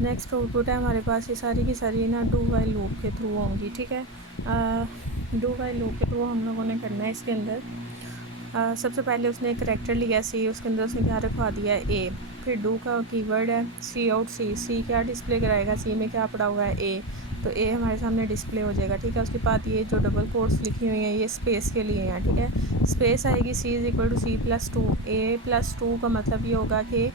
Next output है हमारे पास, ये सारी की सारी ना डू वाइल लूप के थ्रू होंगी, ठीक है। डू वाइल लूप के थ्रू हम लोगों ने करना है। इसके अंदर सबसे पहले उसने एक करैक्टर लिया सी, उसके अंदर उसने क्या रखवा दिया है ए। फिर डू का कीवर्ड है सी आउट सी, सी क्या डिस्प्ले कराएगा, सी में क्या पड़ा हुआ है ए, तो ए हमारे सामने डिस्प्ले हो जाएगा, ठीक है। उसके बाद ये जो डबल कोट्स लिखी हुई हैं ये स्पेस के लिए हैं, ठीक है। स्पेस आएगी C is equal to C plus two, A plus two का मतलब ये होगा कि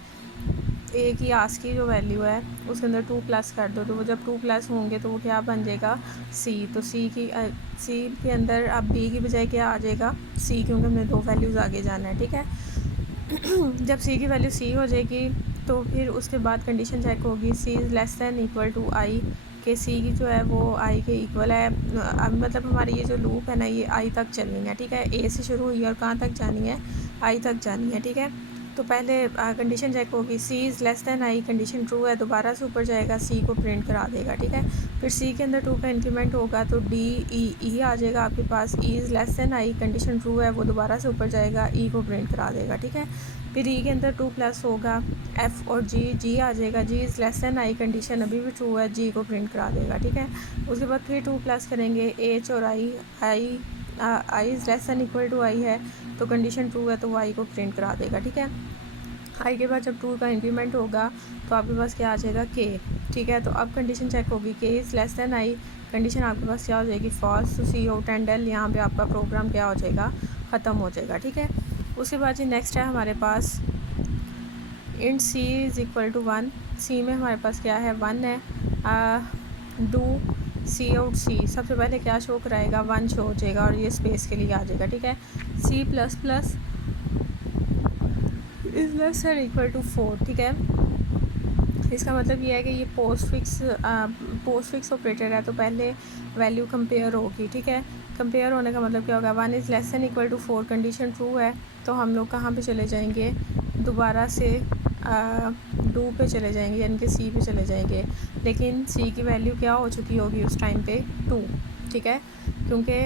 ए की आस की जो वैल्यू है उसके अंदर टू प्लस कर दो, तो वो जब टू प्लस होंगे तो वो क्या बन जाएगा सी। तो सी के अंदर अब बी की बजाय क्या आ जाएगा सी, क्योंकि हमने दो वैल्यूज़ आगे जाना है, ठीक है। जब सी की वैल्यू सी हो जाएगी तो फिर उसके बाद कंडीशन चेक होगी C is less than equal to I, के सी की जो है वो आई के इक्वल है। अब मतलब हमारी ये जो लूप है ना ये आई तक चलनी है, ठीक है। ए से शुरू हुई और कहाँ तक जानी है, आई तक जानी है, ठीक है। तो पहले कंडीशन चेक होगी C is less than I, condition true है, दोबारा से ऊपर जाएगा सी को प्रिंट करा देगा, ठीक है। फिर सी के अंदर टू का इंक्रीमेंट होगा तो डी ई आ जाएगा आपके पास, E is less than I, condition true है, वो दोबारा से ऊपर जाएगा ई को प्रिंट करा देगा, ठीक है। फिर ई के अंदर टू प्लस होगा एफ़ और जी आ जाएगा, G is less than I, condition अभी भी ट्रू है, जी को प्रिंट करा देगा, ठीक है। उसके बाद फिर टू प्लस करेंगे एच और I is less than equal to I है, तो कंडीशन ट्रू है तो वो आई को प्रिंट करा देगा, ठीक है। आई के बाद जब टू का इंक्रीमेंट होगा तो आपके पास क्या आ जाएगा के, ठीक है। तो अब कंडीशन चेक होगी के is less than I, condition आपके पास क्या हो जाएगी फॉल्स, तो सी आउट एंड एल, यहाँ पे आपका प्रोग्राम क्या हो जाएगा ख़त्म हो जाएगा, ठीक है। उसके बाद जी नेक्स्ट है हमारे पास int C is equal to one, C में हमारे पास क्या है वन है। डू सी आउट सी, सबसे पहले क्या शो कराएगा वन शो हो जाएगा और ये स्पेस के लिए आ जाएगा, ठीक है। C plus plus is less than equal to four, ठीक है। इसका मतलब ये है कि ये पोस्ट फिक्स ऑपरेटर है, तो पहले वैल्यू कंपेयर होगी, ठीक है। कंपेयर होने का मतलब क्या होगा, one is less than equal to four, condition true है, तो हम लोग कहाँ पे चले जाएंगे, दोबारा से डू पे चले जाएंगे, यानी कि सी पे चले जाएंगे। लेकिन सी की वैल्यू क्या हो चुकी होगी उस टाइम पे टू, ठीक है, क्योंकि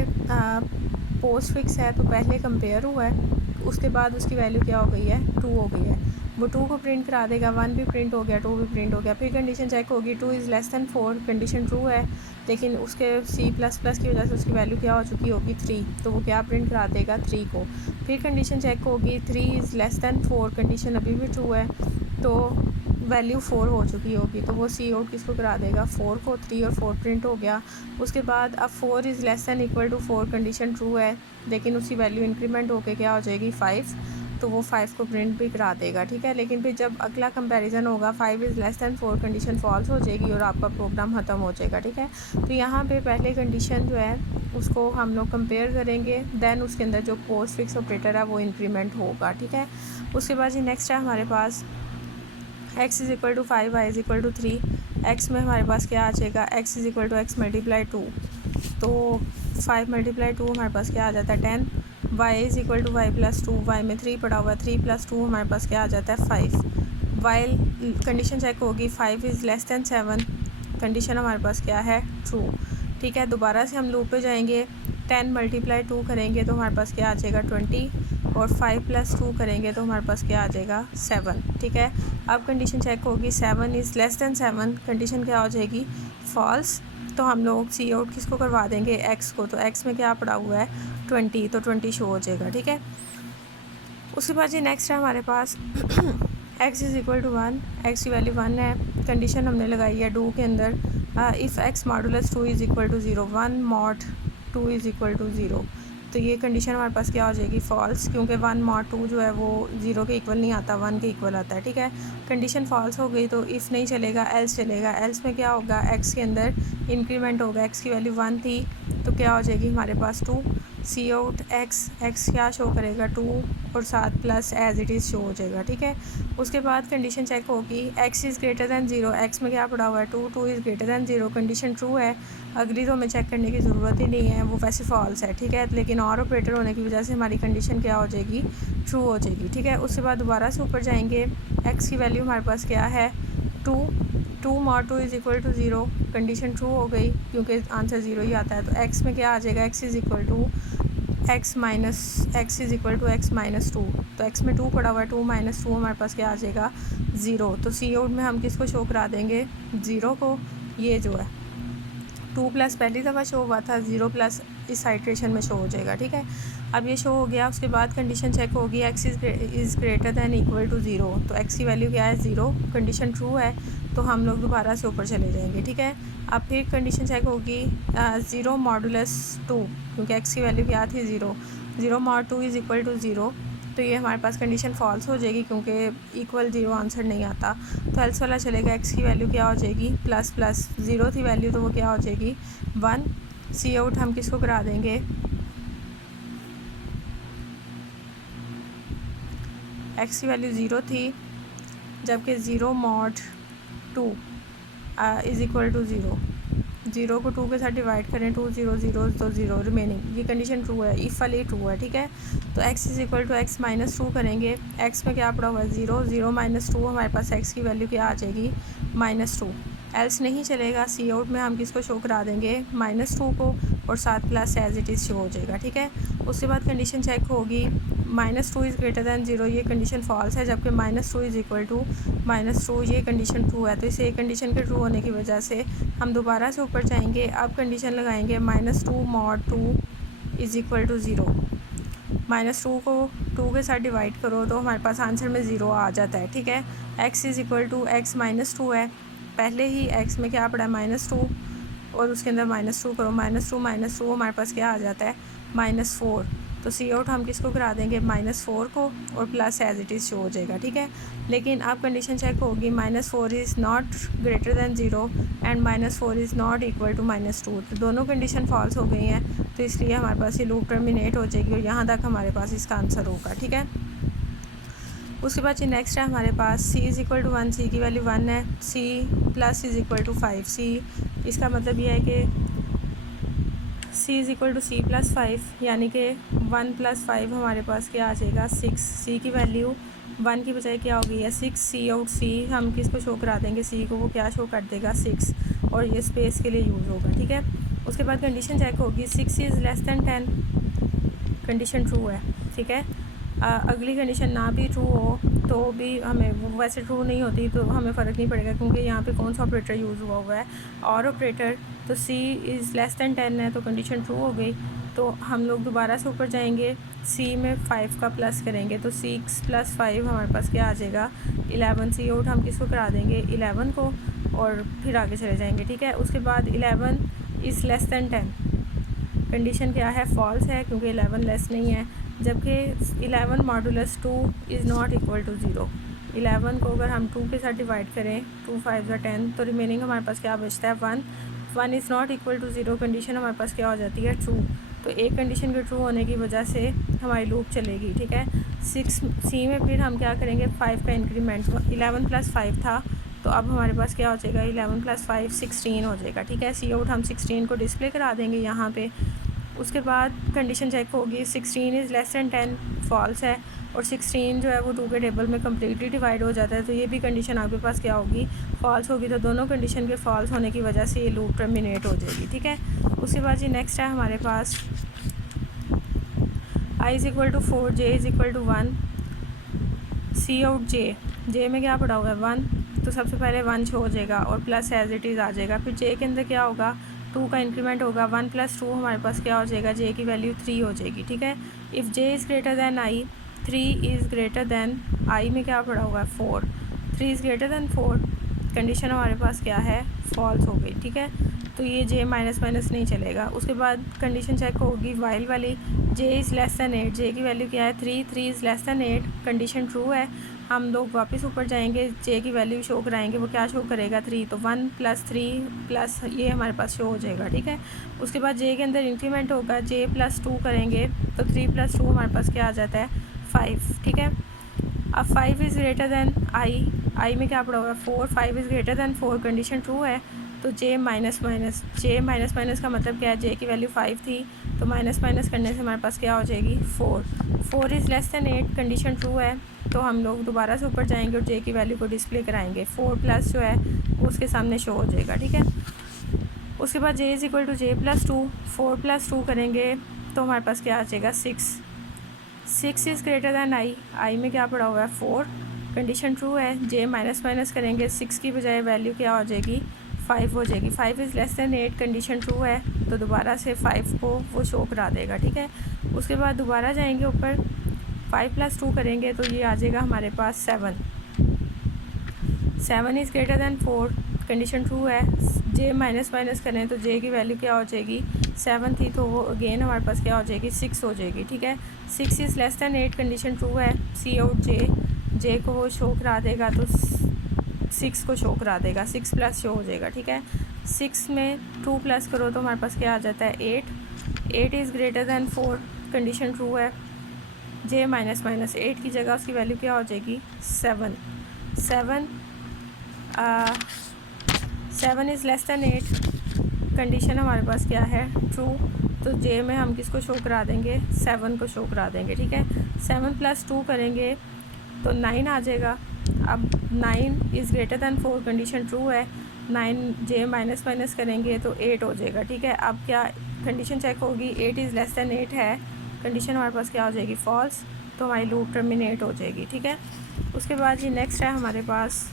पोस्ट फिक्स है तो पहले कंपेयर हुआ है, उसके बाद उसकी वैल्यू क्या हो गई है टू हो गई है, वो टू को प्रिंट करा देगा, वन भी प्रिंट हो गया, टू भी प्रिंट हो गया। फिर कंडीशन चेक होगी two is less than four, condition true है, लेकिन उसके सी प्लस प्लस की वजह से उसकी वैल्यू क्या हो चुकी होगी थ्री, तो वो क्या प्रिंट करा देगा थ्री को। फिर कंडीशन चेक होगी three is less than four, condition अभी भी ट्रू है, तो वैल्यू फोर हो चुकी होगी, तो वो सी आउट किसको करा देगा फोर को, थ्री और फोर प्रिंट हो गया। उसके बाद अब four is less than equal to four, condition true है, लेकिन उसकी वैल्यू इंक्रीमेंट होकर क्या हो जाएगी फाइव, तो वो फाइव को प्रिंट भी करा देगा, ठीक है। लेकिन फिर जब अगला कंपैरिजन होगा five is less than four, condition false हो जाएगी और आपका प्रोग्राम ख़त्म हो जाएगा, ठीक है। तो यहाँ पे पहले कंडीशन जो है उसको हम लोग कंपेयर करेंगे, देन उसके अंदर जो पोस्ट फिक्स ऑपरेटर है वो इंक्रीमेंट होगा, ठीक है। उसके बाद जी नेक्स्ट है हमारे पास X is equal to five, Y is equal to three. X में हमारे पास क्या आ जाएगा, x is equal to X multiply two, तो फाइव मल्टीप्लाई टू हमारे पास क्या आ जाता है ten. Y is equal to Y plus two, Y में थ्री पड़ा हुआ है, थ्री प्लस टू हमारे पास क्या आ जाता है फाइव। वाइल कंडीशन चेक होगी five is less then seven, condition हमारे पास क्या है ट्रू, ठीक है। दोबारा से हम लूप पे जाएंगे, टेन मल्टीप्लाई टू करेंगे तो हमारे पास क्या आ जाएगा ट्वेंटी, और फाइव प्लस टू करेंगे तो हमारे पास क्या आ जाएगा सेवन, ठीक है। अब कंडीशन चेक होगी seven is less then seven, condition क्या हो जाएगी फॉल्स, तो हम लोग सी आउट किसको करवा देंगे एक्स को, तो एक्स में क्या पड़ा हुआ है ट्वेंटी, तो ट्वेंटी शो हो जाएगा, ठीक है। उसके बाद जी नेक्स्ट है हमारे पास X is equal to one, X की वैल्यू वन है, कंडीशन हमने लगाई है डू के अंदर if X modulus two is equal to zero, one mod two is equal to zero, तो ये कंडीशन हमारे पास क्या हो जाएगी फॉल्स, क्योंकि वन मॉड टू जो है वो ज़ीरो के इक्वल नहीं आता, वन के इक्वल आता है, ठीक है। कंडीशन फॉल्स हो गई तो इफ़ नहीं चलेगा एल्स चलेगा, एल्स में क्या होगा एक्स के अंदर इंक्रीमेंट होगा, एक्स की वैल्यू वन थी तो क्या हो जाएगी हमारे पास two, C out X, X क्या शो करेगा टू और साथ plus as it is show हो जाएगा, ठीक है। उसके बाद कंडीशन चेक होगी x is greater than zero, X में क्या पड़ा हुआ है two, two is greater than zero, condition true है, अगली तो हमें चेक करने की ज़रूरत ही नहीं है, वो वैसे फॉल्स है, ठीक है। लेकिन और ऑपरेटर होने की वजह से हमारी कंडीशन क्या हो जाएगी ट्रू हो जाएगी, ठीक है। उसके बाद दोबारा से ऊपर जाएंगे, एक्स की वैल्यू हमारे पास क्या है two, two mod two is equal to zero, condition true हो गई क्योंकि आंसर ज़ीरो ही आता है, तो एक्स में क्या आ जाएगा x is equal to x is equal to x minus two, तो एक्स में 2 पड़ा हुआ है, 2 माइनस 2 हमारे पास क्या आ जाएगा 0। तो सी आउट में हम किसको शो करा देंगे 0 को, ये जो है 2 प्लस पहली दफ़ा शो हुआ था, 0 प्लस इस आइट्रेशन में शो हो जाएगा। ठीक है, अब ये शो हो गया। उसके बाद कंडीशन चेक होगी x is greater than equal to 0, तो एक्स की वैल्यू क्या है 0, कंडीशन ट्रू है तो हम लोग दोबारा से ऊपर चले जाएंगे। ठीक है, अब फिर कंडीशन चेक होगी 0 मॉडुलस 2, क्योंकि एक्स की वैल्यू क्या थी 0, 0 मॉड 2 इज़ इक्वल टू 0, तो ये हमारे पास कंडीशन फॉल्स हो जाएगी क्योंकि इक्वल 0 आंसर नहीं आता। तो एल्स वाला चलेगा, एक्स की वैल्यू क्या हो जाएगी प्लस 0 थी वैल्यू तो वो क्या हो जाएगी 1। सी आउट हम किसको करा देंगे, एक्स की वैल्यू 0 थी, जबकि 0 मॉड 2 इज़ इक्वल टू 0, 0 को 2 के साथ डिवाइड करें, 2 0 0 तो 0 रिमेनिंग, ये कंडीशन ट्रू है, इफ़ वाली ट्रू है। ठीक है, तो x is equal to x minus 2 करेंगे, x में क्या पड़ा हुआ है 0, 0 माइनस 2, हमारे पास x की वैल्यू क्या आ जाएगी -2। एल्स नहीं चलेगा, सी आउट में हम किसको शो करा देंगे -2 को, और साथ plus as it is show हो जाएगा। ठीक है, उसके बाद कंडीशन चेक होगी -2 इज़ ग्रेटर दैन 0, ये कंडीशन फॉल्स है, जबकि -2 इज़ इक्वल टू -2 ये कंडीशन ट्रू है। तो इसे कंडीशन के ट्रू होने की वजह से हम दोबारा से ऊपर जाएंगे। अब कंडीशन लगाएंगे -2 मॉड 2 इज़ इक्वल टू 0, -2 को 2 के साथ डिवाइड करो तो हमारे पास आंसर में 0 आ जाता है। ठीक है, x is equal to x minus 2 है, पहले ही x में क्या पड़ा है -2 और उसके अंदर -2 करो, -2 हमारे पास क्या आ जाता है -4। तो सी आउट हम किसको करा देंगे -4 को, और plus as it is show हो जाएगा। ठीक है, लेकिन अब कंडीशन चेक होगी -4 is not greater than 0 and -4 is not equal to -2, तो दोनों कंडीशन फॉल्स हो गई हैं, तो इसलिए हमारे पास ये लूप टर्मिनेट हो जाएगी और यहाँ तक हमारे पास इसका आंसर होगा। ठीक है, उसके बाद नेक्स्ट है हमारे पास c is equal to 1, C की वैल्यू 1 है, c plus is equal to 5, c इसका मतलब ये है कि c is equal to c plus 5, यानी कि 1 प्लस 5 हमारे पास क्या आ जाएगा 6, c की वैल्यू 1 की बजाय क्या हो गई है 6, सी आउट c हम किसको शो करा देंगे, c को, वो क्या शो कर देगा 6, और ये स्पेस के लिए यूज़ होगा। ठीक है, उसके बाद कंडीशन चेक होगी 6 is less then 10, condition true है। ठीक है, अगली कंडीशन ना भी ट्रू हो तो भी हमें, वो वैसे ट्रू नहीं होती तो हमें फ़र्क नहीं पड़ेगा, क्योंकि यहाँ पे कौन सा ऑपरेटर यूज़ हुआ है, और ऑपरेटर। तो c इज़ लेस दैन 10 है तो कंडीशन ट्रू हो गई। तो हम लोग दोबारा से ऊपर जाएंगे, c में 5 का प्लस करेंगे तो 6 प्लस 5 हमारे पास क्या आ जाएगा 11। सी आउट हम किसको करा देंगे 11 को, और फिर आगे चले जाएंगे। ठीक है, उसके बाद 11 इज़ लेस दैन 10, कंडीशन क्या है फॉल्स है, क्योंकि 11 लेस नहीं है, जबकि 11 modulus 2 is not equal to 0। 11 को अगर हम 2 के साथ डिवाइड करें, 2 5 10, तो रिमेनिंग हमारे पास क्या बचता है 1 is not equal to 0, condition हमारे पास क्या हो जाती है ट्रू। तो एक कंडीशन के ट्रू होने की वजह से हमारी लूप चलेगी। ठीक है, 6 सी में फिर हम क्या करेंगे 5 का इंक्रीमेंट, 11 प्लस 5 था तो अब हमारे पास क्या हो जाएगा 11 प्लस 5 16 हो जाएगा। ठीक है, सी आउट हम 16 को डिस्प्ले करा देंगे यहाँ पे। उसके बाद कंडीशन चेक होगी 16 इज़ लेस दैन 10, फॉल्स है, और 16 जो है वो 2 के टेबल में कम्प्लीटली डिवाइड हो जाता है, तो ये भी कंडीशन आपके पास क्या होगी फॉल्स होगी। तो दोनों कंडीशन के फॉल्स होने की वजह से ये लूप टर्मिनेट हो जाएगी। ठीक है, उसके बाद नेक्स्ट है हमारे पास i is equal to 4, j is equal to 1, C out J में क्या पड़ा हुआ है 1, तो सबसे पहले 1 शो हो जाएगा और प्लस एज इट इज़ आ जाएगा। फिर जे के अंदर क्या होगा 2 का इंक्रीमेंट होगा, 1 प्लस 2 हमारे पास क्या हो जाएगा जे की वैल्यू 3 हो जाएगी। ठीक है, if J is greater than I, 3 is greater than I में क्या पड़ा हुआ है 4, 3 इज़ ग्रेटर दैन 4, कंडीशन हमारे पास क्या है फॉल्स हो गई। ठीक है, तो ये जे माइनस माइनस नहीं चलेगा। उसके बाद कंडीशन चेक होगी वाइल वाली, जे इज़ लेस दैन 8, जे की वैल्यू क्या है 3 is less then 8, condition true है। हम लोग वापस ऊपर जाएंगे, जे की वैल्यू शो कराएंगे, वो क्या शो करेगा 3, तो 1 प्लस 3 प्लस ये हमारे पास शो हो जाएगा। ठीक है, उसके बाद जे के अंदर इंक्रीमेंट होगा, जे प्लस 2 करेंगे तो 3 प्लस 2 हमारे पास क्या आ जाता है 5। ठीक है, अब 5 इज़ ग्रेटर दैन आई में क्या पड़ा हुआ है 4, 5 is greater then 4, condition true है। तो जे माइनस माइनस का मतलब क्या है, जे की वैल्यू 5 थी तो माइनस माइनस करने से हमारे पास क्या हो जाएगी 4 is less then 8, condition true है। तो हम लोग दोबारा से ऊपर जाएंगे और जे की वैल्यू को डिस्प्ले कराएंगे, 4 प्लस जो है वो उसके सामने शो हो जाएगा। ठीक है, उसके बाद J is equal to J plus 2, 4 plus 2 करेंगे तो हमारे पास क्या आ जाएगा 6। 6 इज़ ग्रेटर दैन आई में क्या पड़ा हुआ है 4, कंडीशन ट्रू है। जे माइनस माइनस करेंगे 6 की बजाय वैल्यू क्या हो जाएगी 5 हो जाएगी। 5 is less then 8, condition true है, तो दोबारा से 5 को वो शो करा देगा, ठीक है। उसके बाद दोबारा जाएंगे ऊपर, 5 + 2 करेंगे तो ये आ जाएगा हमारे पास 7। 7 is greater then 4, condition true है। जे माइनस माइनस करें तो जे की वैल्यू क्या हो जाएगी 7 थी, तो वो अगेन हमारे पास क्या हो जाएगी 6 हो जाएगी, ठीक है। 6 is less then 8, condition true है। सी आउट जे को वो शो करा देगा, तो 6 को शो करा देगा, 6 प्लस शो हो जाएगा, ठीक है। 6 में 2 प्लस करो तो हमारे पास क्या आ जाता है 8। 8 is greater then 4, condition true है। जे माइनस माइनस 8 की जगह उसकी वैल्यू क्या हो जाएगी 7। 7 इज़ लेस दैन 8, कंडीशन हमारे पास क्या है ट्रू, तो जे में हम किसको शो करा देंगे 7 को शो करा देंगे, ठीक है। 7 + 2 करेंगे तो 9 आ जाएगा। अब 9 is greater then 4, condition true है। 9 जे माइनस माइनस करेंगे तो 8 हो जाएगा, ठीक है। अब क्या कंडीशन चेक होगी, 8 इज़ लेस दैन 8 है, कंडीशन हमारे पास क्या हो जाएगी फॉल्स, तो हमारी लूप टर्मिनेट हो जाएगी, ठीक है। उसके बाद ये नेक्स्ट है हमारे पास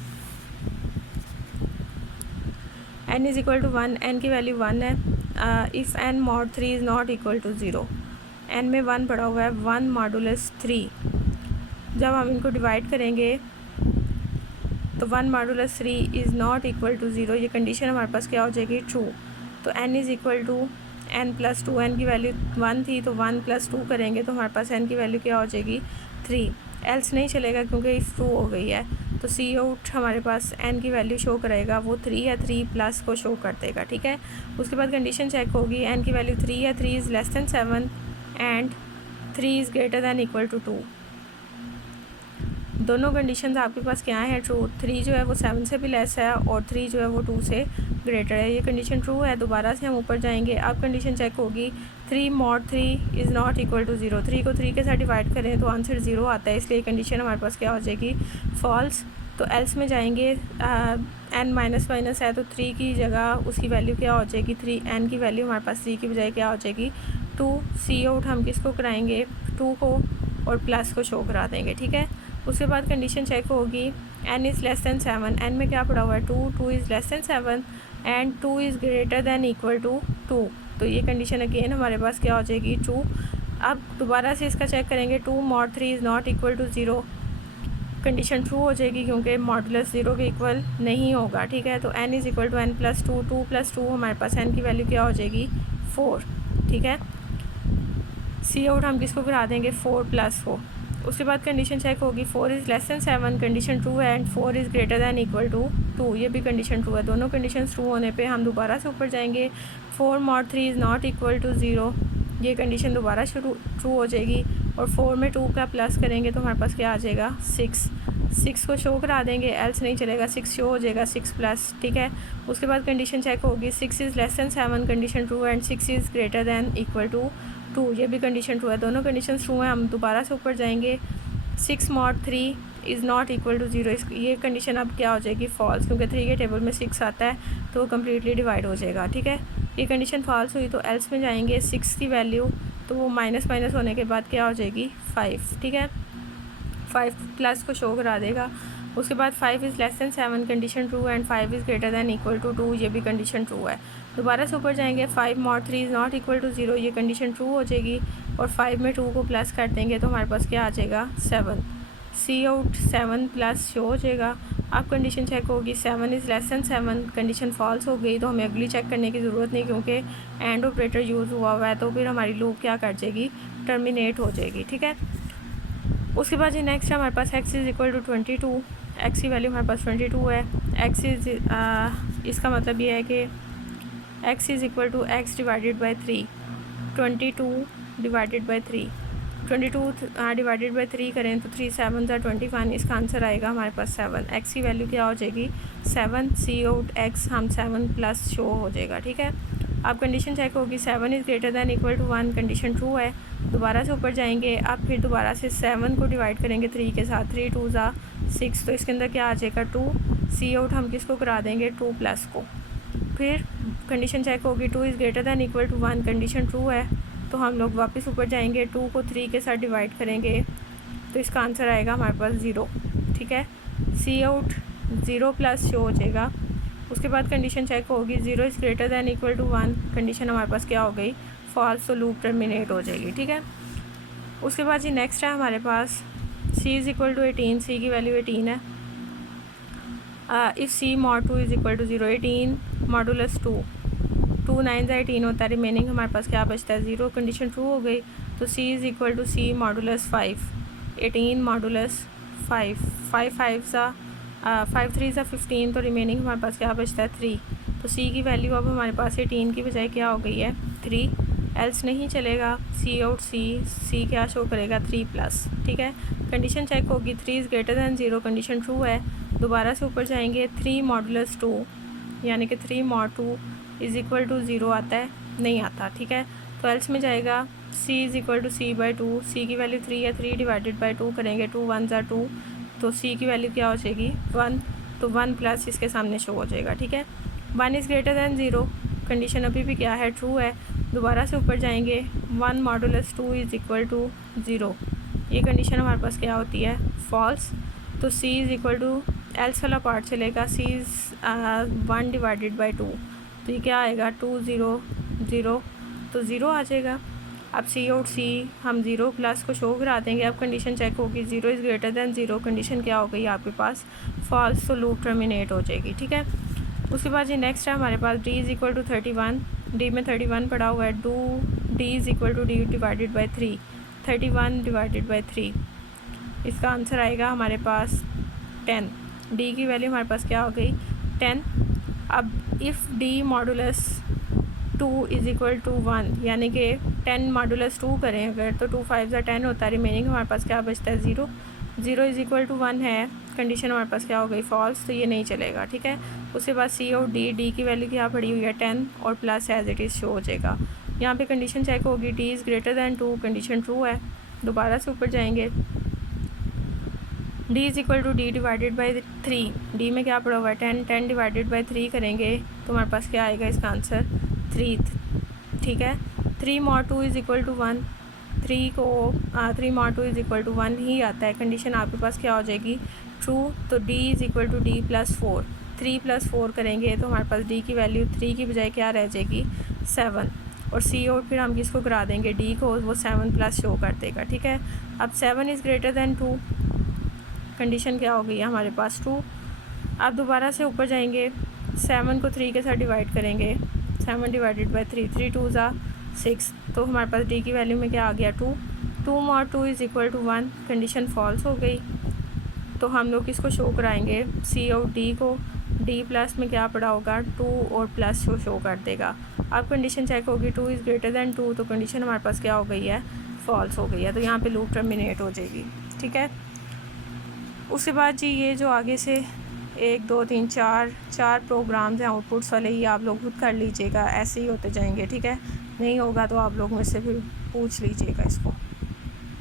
n is equal to 1, n की वैल्यू 1 है। If n mod 3 is not equal to 0, n में 1 पड़ा हुआ है, 1 मॉडुलस 3। जब हम इनको डिवाइड करेंगे तो 1 modulus 3 is not equal to 0, ये कंडीशन हमारे पास क्या हो जाएगी ट्रू। तो n is equal to n + 2, n की वैल्यू 1 थी तो 1 + 2 करेंगे तो हमारे पास n की वैल्यू क्या हो जाएगी 3। एल्स नहीं चलेगा क्योंकि इफ़ ट्रू हो गई है, तो सी आउट हमारे पास n की वैल्यू शो करेगा, वो 3 है, 3 प्लस को शो कर देगा, ठीक है। उसके बाद कंडीशन चेक होगी, n की वैल्यू 3 है, 3 is less than 7 and 3 is greater than equal to 2। दोनों कंडीशंस आपके पास क्या है ट्रू। 3 जो है वो 7 से भी लेस है और 3 जो है वो 2 से ग्रेटर है, ये कंडीशन ट्रू है। दोबारा से हम ऊपर जाएंगे, अब कंडीशन चेक होगी, 3 mod 3 is not equal to 0। 3 को 3 के साथ डिवाइड करें तो आंसर 0 आता है, इसलिए कंडीशन हमारे पास क्या हो जाएगी फॉल्स। तो एल्स में जाएंगे, n माइनस माइनस है तो 3 की जगह उसकी वैल्यू क्या हो जाएगी 3, n की वैल्यू हमारे पास 3 की बजाय क्या हो जाएगी 2। सी आउट हम किसको कराएंगे 2 को और प्लस को शो करा देंगे, ठीक है। उसके बाद कंडीशन चेक होगी, n is less than 7, n में क्या पड़ा हुआ है 2, 2 is less than 7 and 2 is greater than equal to 2। तो ये कंडीशन अगेन हमारे पास क्या हो जाएगी ट्रू। अब दोबारा से इसका चेक करेंगे, 2 mod 3 is not equal to 0, condition true हो जाएगी क्योंकि मॉडुलस 0 के इक्वल नहीं होगा, ठीक है। तो n is equal to n + 2, 2 + 2 हमारे पास n की वैल्यू क्या हो जाएगी 4, ठीक है। सी आउट हम किसको करा देंगे 4 + को। उसके बाद कंडीशन चेक होगी, 4 is less than 7, condition true है, and 4 is greater than equal to 2, ये भी कंडीशन ट्रू है। दोनों कंडीशन ट्रू होने पे हम दोबारा से ऊपर जाएंगे, 4 mod 3 is not equal to 0, ये कंडीशन दोबारा ट्रू हो जाएगी और 4 में 2 का प्लस करेंगे तो हमारे पास क्या आ जाएगा 6 को शो करा देंगे, एल्स नहीं चलेगा, 6 शो हो जाएगा 6+, ठीक है। उसके बाद कंडीशन चेक होगी, 6 is less than 7, condition true and 6 is greater than equal to 2, ये भी कंडीशन ट्रू है। दोनों कंडीशन ट्रू हैं। हम दोबारा से ऊपर जाएंगे, 6 mod 3 is not equal to 0, ये कंडीशन अब क्या हो जाएगी फॉल्स, क्योंकि 3 के टेबल में 6 आता है तो वो कम्प्लीटली डिवाइड हो जाएगा, ठीक है। ये कंडीशन फॉल्स हुई तो एल्स में जाएंगे, 6 की वैल्यू तो वो माइनस माइनस होने के बाद क्या हो जाएगी 5, ठीक है। 5+ को शो करा देगा। उसके बाद 5 is less than 7, condition true and 5 is greater than equal to 2, ये भी कंडीशन ट्रू है। दोबारा से ऊपर जाएंगे, 5 mod 3 is not equal to 0, ये कंडीशन ट्रू हो जाएगी और 5 में 2 को प्लस कर देंगे तो हमारे पास क्या आ जाएगा 7। सी आउट 7+ शो हो जाएगा। अब कंडीशन चेक होगी, 7 is less than 7, condition false हो गई तो हमें अगली चेक करने की ज़रूरत नहीं, क्योंकि एंड ऑपरेटर यूज़ हुआ है तो फिर हमारी लूप क्या कर जाएगी टर्मिनेट हो जाएगी, ठीक है। उसके बाद ये नेक्स्ट हमारे पास x is equal to 22, x की वैल्यू हमारे पास 22 है। x इज़ इसका मतलब ये है कि x is equal to x divided by 3, 22 divided by 3, 22 divided by 3 करें तो 3 7 ज़ा 21, इसका आंसर आएगा हमारे पास 7। x की वैल्यू क्या हो जाएगी 7, सी आउट x हम 7+ शो हो जाएगा, ठीक है। अब कंडीशन चेक होगी, 7 is greater than equal to 1, condition true है। दोबारा से ऊपर जाएंगे, अब फिर दोबारा से 7 को डिवाइड करेंगे 3 के साथ, 3 2 ज़ा 6, तो इसके अंदर क्या आ जाएगा 2, सी आउट हम किसको करा देंगे 2+ को। फिर कंडीशन चेक होगी, 2 is greater than equal to 1, condition true है। तो हम लोग वापस ऊपर जाएंगे, 2 को 3 के साथ डिवाइड करेंगे तो इसका आंसर आएगा हमारे पास 0। ठीक है, सी आउट 0 प्लस शो हो जाएगा। उसके बाद कंडीशन चेक होगी, 0 is greater than equal to 1, condition हमारे पास क्या हो गई, फॉल्स, तो लूप टर्मिनेट हो जाएगी। ठीक है, उसके बाद जी नेक्स्ट है हमारे पास c is equal to 18, C की वैल्यू 18 है। If C mod 2 is equal to 0, 18 modulus 2, 2 9 18 होता है, रिमेनिंग हमारे पास क्या बचता है 0, कंडीशन ट्रू हो गई। तो c is equal to c modulus 5, 18 modulus 5, 5 5 सा 5 3 सा 15, तो रिमेनिंग हमारे पास क्या बचता है 3। तो c की वैल्यू अब हमारे पास 18 की बजाय क्या हो गई है 3, एल्स नहीं चलेगा, सी आउट सी क्या शो करेगा 3 प्लस। ठीक है, कंडीशन चेक होगी, 3 is greater than 0, condition true है। दोबारा से ऊपर जाएंगे, 3 मॉडुलस 2 यानी कि 3 मॉड 2 इज़ इक्वल टू 0 आता है, नहीं आता। ठीक है, तो एल्स में जाएगा c is equal to C by 2, C की वैल्यू 3 है, 3 डिवाइडेड बाई 2 करेंगे, 2 1 ज़ा 2, तो c की वैल्यू क्या हो जाएगी 1, तो 1 प्लस इसके सामने शो हो जाएगा। ठीक है, 1 इज़ ग्रेटर दैन 0, कंडीशन अभी भी क्या है ट्रू है। दोबारा से ऊपर जाएंगे, 1 मॉडुलस 2 इज़ इक्वल टू 0, ये कंडीशन हमारे पास क्या होती है फॉल्स। तो c is equal to else वाला पार्ट चलेगा, c इज़ 1 डिवाइडेड बाई 2, तो ये क्या आएगा 2 0 0, तो 0 आ जाएगा। अब सी आउट सी हम 0 प्लस को शो करा देंगे। अब कंडीशन चेक होगी, 0 इज़ ग्रेटर दैन 0, कंडीशन क्या हो गई आपके पास फॉल्स, तो लूप टर्मिनेट हो जाएगी। ठीक है, उसके बाद ये नेक्स्ट है हमारे पास d is equal to 31, d में 31 पड़ा हुआ है, d is equal to d divided by 3, 31 divided by 3, इसका आंसर आएगा हमारे पास 10। d की वैल्यू हमारे पास क्या हो गई 10। अब if d modulus 2 is equal to 1, यानी कि 10 मॉडुलस 2 करें अगर, तो 2 5 ज़ा 10 होता है, रिमेनिंग हमारे पास क्या बचता है 0, 0 इज़ इक्वल टू 1 है, कंडीशन हमारे पास क्या हो गई फॉल्स, तो ये नहीं चलेगा। ठीक है, उसके बाद सी और डी की वैल्यू क्या पड़ी हुई है 10 और plus as it is show हो जाएगा। यहाँ पे कंडीशन चेक होगी, d is greater than 2, condition true है। दोबारा से ऊपर जाएंगे, d is equal to d divided by 3, d में क्या पड़ा हुआ है 10, 10 डिवाइडेड बाई 3 करेंगे तो हमारे पास क्या आएगा इसका आंसर 3। ठीक है, 3 mod 2 is equal to 1, 3 mod 2 is equal to 1 ही आता है, कंडीशन आपके पास क्या हो जाएगी ट्रू। तो d is equal to d plus 4, 3 plus 4 करेंगे तो हमारे पास d की वैल्यू 3 की बजाय क्या रह जाएगी 7, और c और फिर हम किसको करा देंगे d को, वो 7 प्लस शो कर देगा। ठीक है, अब 7 इज़ ग्रेटर दैन 2, कंडीशन क्या हो गई है हमारे पास ट्रू। अब दोबारा से ऊपर जाएंगे, 7 को 3 के साथ डिवाइड करेंगे, 7 डिवाइडेड बाई 3, 3 2 ज़ा 6, तो हमारे पास d की वैल्यू में क्या आ गया 2, 2 mod 2 is equal to 1, condition false हो गई। तो हम लोग किसको शो कराएंगे c और d को, d प्लस में क्या पड़ा होगा 2 और प्लस शो कर देगा। अब कंडीशन चेक होगी, 2 इज़ ग्रेटर दैन 2, तो कंडीशन हमारे पास क्या हो गई है फॉल्स हो गई है, तो यहाँ पे लूप टर्मिनेट हो जाएगी। ठीक है, उसके बाद जी ये जो आगे से 1 2 3 4 प्रोग्राम्स हैं आउटपुट्स वाले, ये आप लोग खुद कर लीजिएगा, ऐसे ही होते जाएंगे। ठीक है, नहीं होगा तो आप लोग मुझसे फिर पूछ लीजिएगा इसको।